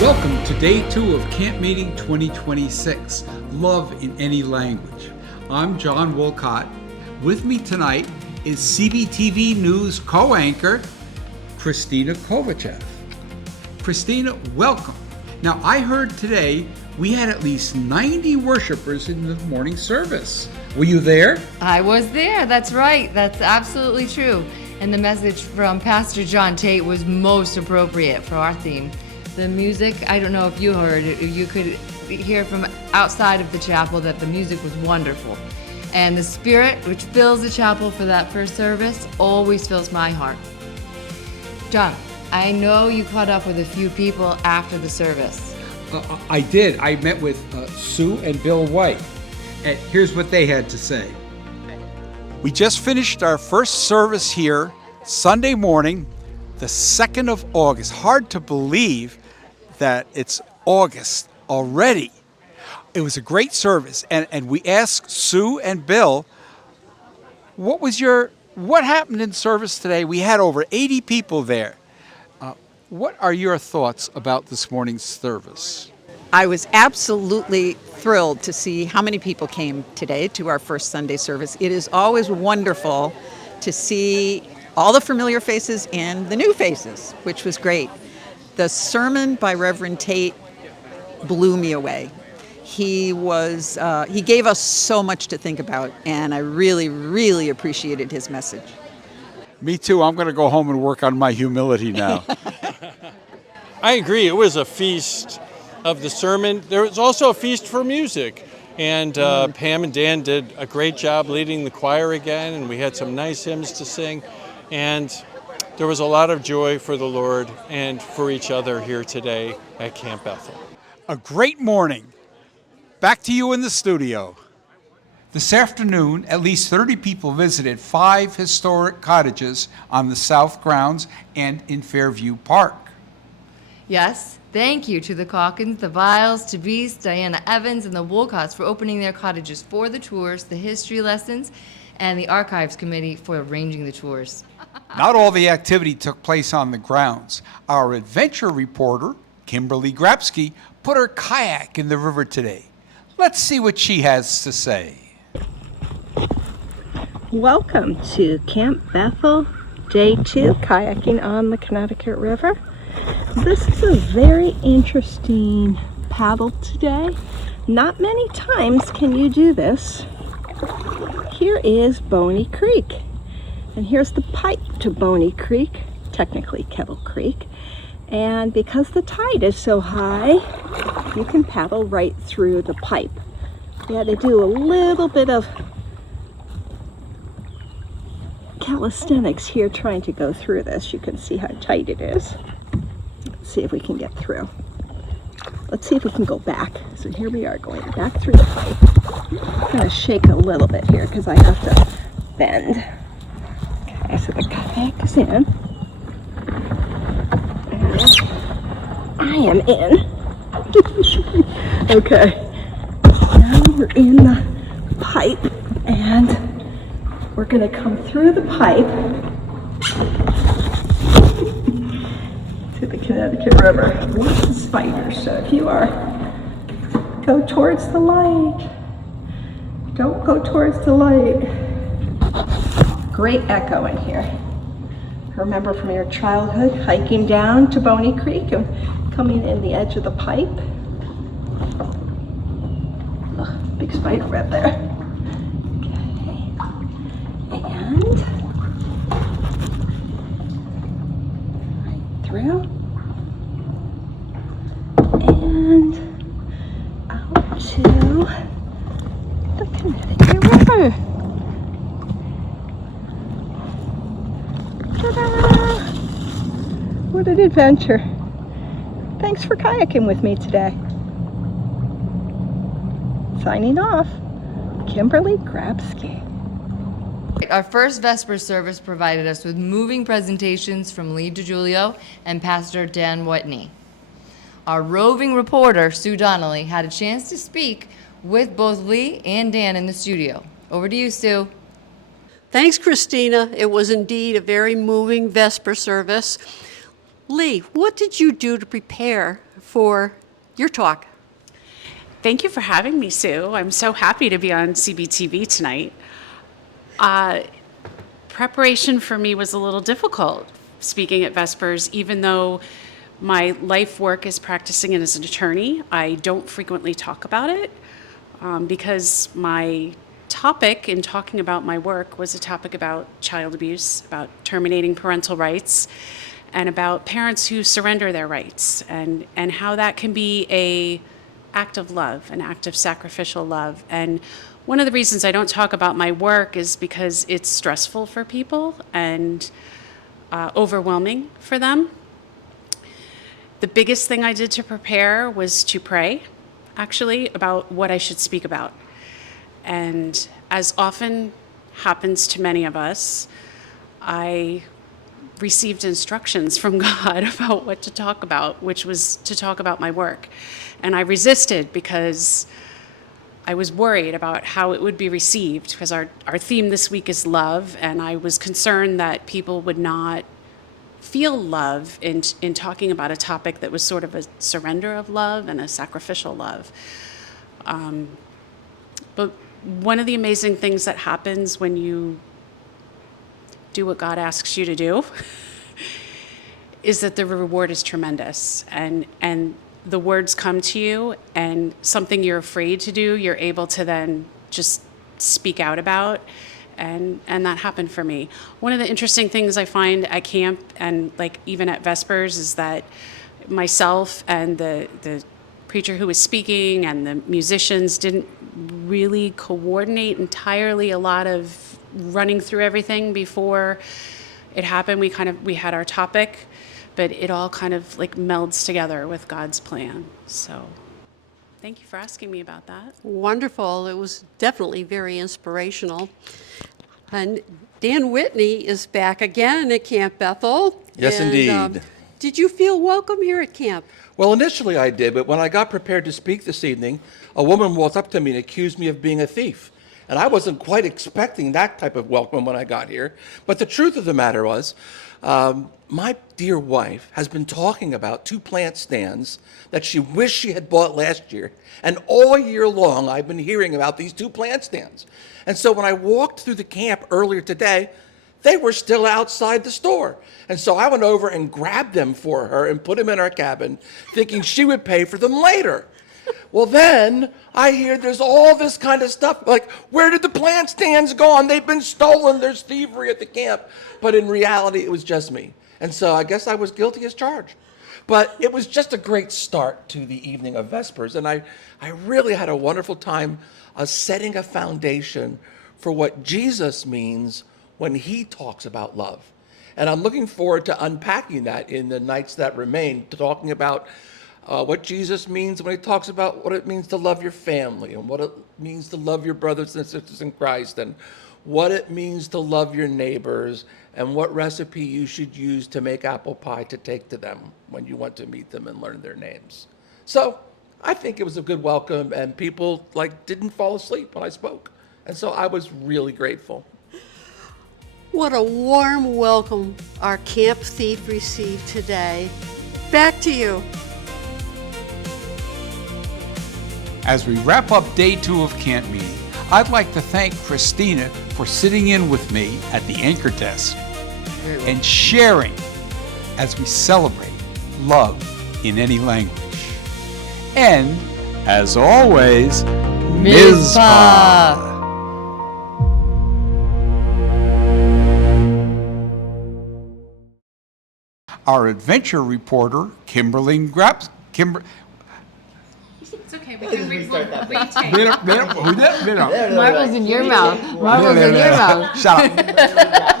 Welcome to day 2 of Camp Meeting 2026, Love in Any Language. I'm John Wolcott. With me tonight is CBTV News co-anchor, Christina Kovachev. Christina, welcome. Now, I heard today we had at least 90 worshipers in the morning service. Were you there? I was there, that's right. That's absolutely true. And the message from Pastor John Tate was most appropriate for our theme. The music, I don't know if you heard it, you could hear from outside of the chapel that the music was wonderful. And the spirit which fills the chapel for that first service always fills my heart. John, I know you caught up with a few people after the service. I did. I met with Sue and Bill White. And here's what they had to say. We just finished our first service here Sunday morning, the 2nd of August. Hard to believe that it's August already. It was a great service, and we asked Sue and Bill, what happened in service today? We had over 80 people there. What are your thoughts about this morning's service? I was absolutely thrilled to see how many people came today to our first Sunday service. It is always wonderful to see all the familiar faces and the new faces, which was great. The sermon by Reverend Tate blew me away. He gave us so much to think about, and I really, really appreciated his message. Me too. I'm going to go home and work on my humility now. I agree. It was a feast of the sermon. There was also a feast for music. And Pam and Dan did a great job leading the choir again, and we had some nice hymns to sing. And there was a lot of joy for the Lord and for each other here today at Camp Bethel. A great morning. Back to you in the studio. This afternoon, at least 30 people visited 5 historic cottages on the South Grounds and in Fairview Park. Yes, thank you to the Calkins, the Viles, to Beast, Diana Evans, and the Wolcotts for opening their cottages for the tours, the history lessons, and the Archives Committee for arranging the tours. Not all the activity took place on the grounds. Our adventure reporter, Kimberly Grabsky, put her kayak in the river today. Let's see what she has to say. Welcome to Camp Bethel, Day 2, kayaking on the Connecticut River. This is a very interesting paddle today. Not many times can you do this. Here is Boney Creek, and here's the pipe to Boney Creek, technically Kettle Creek. And because the tide is so high, you can paddle right through the pipe. You had to do a little bit of calisthenics here trying to go through this. You can see how tight it is. Let's see if we can get through. Let's see if we can go back. So here we are going back through the pipe. I'm going to shake a little bit here because I have to bend. Okay, so the kayak is in. I am in. Okay, now we're in the pipe, and we're going to come through the pipe to the Connecticut River. Lots of spiders, so if you go towards the light. Don't go towards the light. Great echo in here. Remember from your childhood, hiking down to Boney Creek and coming in the edge of the pipe. Ugh, big spider web there. Okay. And right through. And out to the Connecticut River. Ta-da! What an adventure. Thanks for kayaking with me today. Signing off, Kimberly Grabsky. Our first Vesper service provided us with moving presentations from Lee DiGiulio and Pastor Dan Whitney. Our roving reporter, Sue Donnelly, had a chance to speak with both Lee and Dan in the studio. Over to you, Sue. Thanks, Christina. It was indeed a very moving Vesper service. Lee, what did you do to prepare for your talk. Thank you for having me, Sue. I'm so happy to be on CBTV tonight. Preparation for me was a little difficult speaking at Vespers, even though my life work is practicing as an attorney. I don't frequently talk about it because my topic in talking about my work was a topic about child abuse, about terminating parental rights, and about parents who surrender their rights, and how that can be a act of love, an act of sacrificial love. And one of the reasons I don't talk about my work is because it's stressful for people and overwhelming for them. The biggest thing I did to prepare was to pray, actually, about what I should speak about. And as often happens to many of us, I received instructions from God about what to talk about, which was to talk about my work. And I resisted because I was worried about how it would be received, because our theme this week is love, and I was concerned that people would not feel love in talking about a topic that was sort of a surrender of love and a sacrificial love. But one of the amazing things that happens when you do what God asks you to do is that the reward is tremendous, and the words come to you, and something you're afraid to do, you're able to then just speak out about, and that happened for me. One of the interesting things I find at camp and like even at Vespers is that myself and the preacher who was speaking and the musicians didn't really coordinate entirely, a lot of running through everything before it happened. We had our topic, but it all kind of like melds together with God's plan. So thank you for asking me about that. Wonderful. It was definitely very inspirational. And Dan Whitney is back again at Camp Bethel. Yes, And, indeed. Did you feel welcome here at camp? Well, initially I did, but when I got prepared to speak this evening, a woman walked up to me and accused me of being a thief. And I wasn't quite expecting that type of welcome when I got here. But the truth of the matter was, my dear wife has been talking about 2 plant stands that she wished she had bought last year. And all year long, I've been hearing about these 2 plant stands. And so when I walked through the camp earlier today, they were still outside the store. And so I went over and grabbed them for her and put them in our cabin, thinking she would pay for them later. Well, then I hear there's all this kind of stuff, like, where did the plant stands gone? They've been stolen. There's thievery at the camp. But in reality, it was just me. And so I guess I was guilty as charged. But it was just a great start to the evening of Vespers. And I really had a wonderful time setting a foundation for what Jesus means when he talks about love. And I'm looking forward to unpacking that in the nights that remain, talking about what Jesus means when he talks about what it means to love your family, and what it means to love your brothers and sisters in Christ, and what it means to love your neighbors, and what recipe you should use to make apple pie to take to them when you want to meet them and learn their names. So I think it was a good welcome, and people didn't fall asleep when I spoke. And so I was really grateful. What a warm welcome our camp thief received today. Back to you. As we wrap up day 2 of camp meeting, I'd like to thank Christina for sitting in with me at the anchor desk and sharing as we celebrate love in any language. And, as always, Mizpah. Our adventure reporter, Kimberly Graps. It's okay, we can retake. Marbles in your mouth. Marbles in your mouth. Shut up.